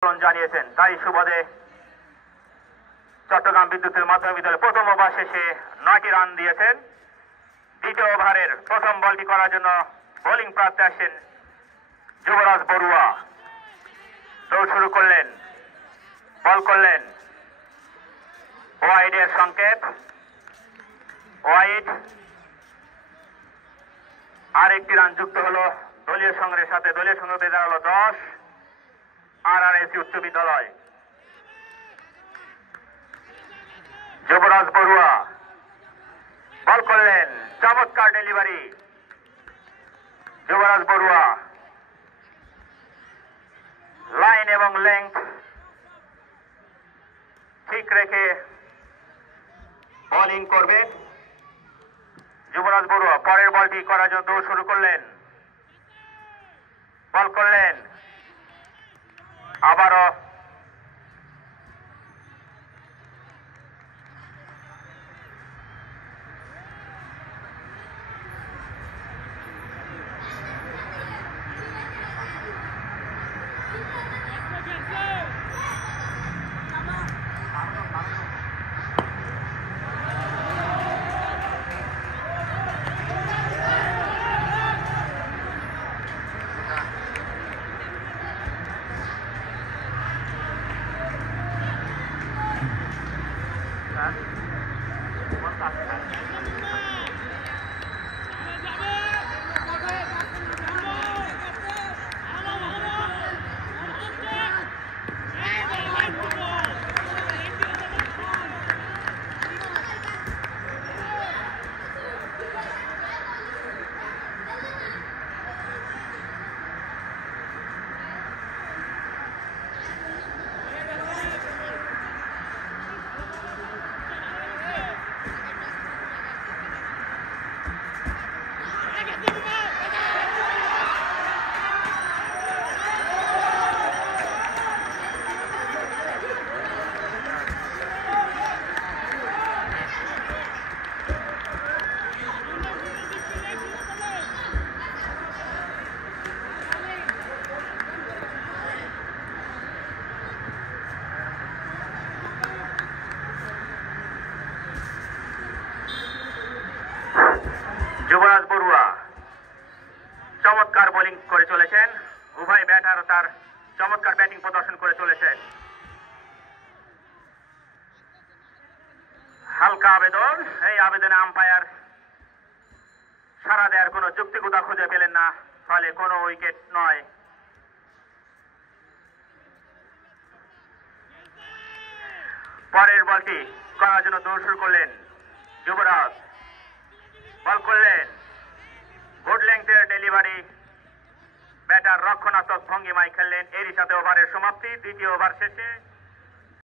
জানিয়েছেন। তাই সুবাদে চট্টগ্রাম বিদ্যুতের মাধ্যমিক বিদ্যালয়ে প্রথম ওভার শেষে 9টি রান দিয়েছেন। দ্বিতীয় ওভারের প্রথম বলটি করার জন্য বোলিং প্রার্থী আসেন যুবরাজ বড়ুয়া। দৌড় শুরু করলেন, বল করলেন, ওয়াইডের সংকেত, ওয়াইড। আরেকটি রান যুক্ত হলো দলীয় সংগ্রহের সাথে। দলীয় সংগ্রহে দাঁড়ালো 10 RRSC উচ্চ বিদ্যালয়। যুবরাজ বড়ুয়া বল করলেন, চমৎকার ডেলিভারি। যুবরাজ বড়ুয়া লাইন এবং লেংথ ঠিক রেখে বোলিং করবেন যুবরাজ বড়ুয়া। পরের বলটি করার জন্য দৌড় শুরু করলেন, বল করলেন, আবারও যুবরাজ বড়ুয়া চমৎকার বোলিং করে চলেছেন। উভয় ব্যাটার তার চমৎকার ব্যাটিং প্রদর্শন করে চলেছেন। হালকা আবেদন, এই আবেদনে আম্পায়ার সাড়া দেওয়ার কোন যুক্তিকতা খুঁজে পেলেন না, ফলে কোনো উইকেট নয়। পরের বলটি করার জন্য দৌড় শুরু করলেন যুবরাজ, বল করলেন, গুড লেংথের ডেলিভারি। ব্যাটার রক্ষণাত্মক ভঙ্গিমায় খেললেন। এরই সাথে ওভারের সমাপ্তি। দ্বিতীয় ওভার শেষে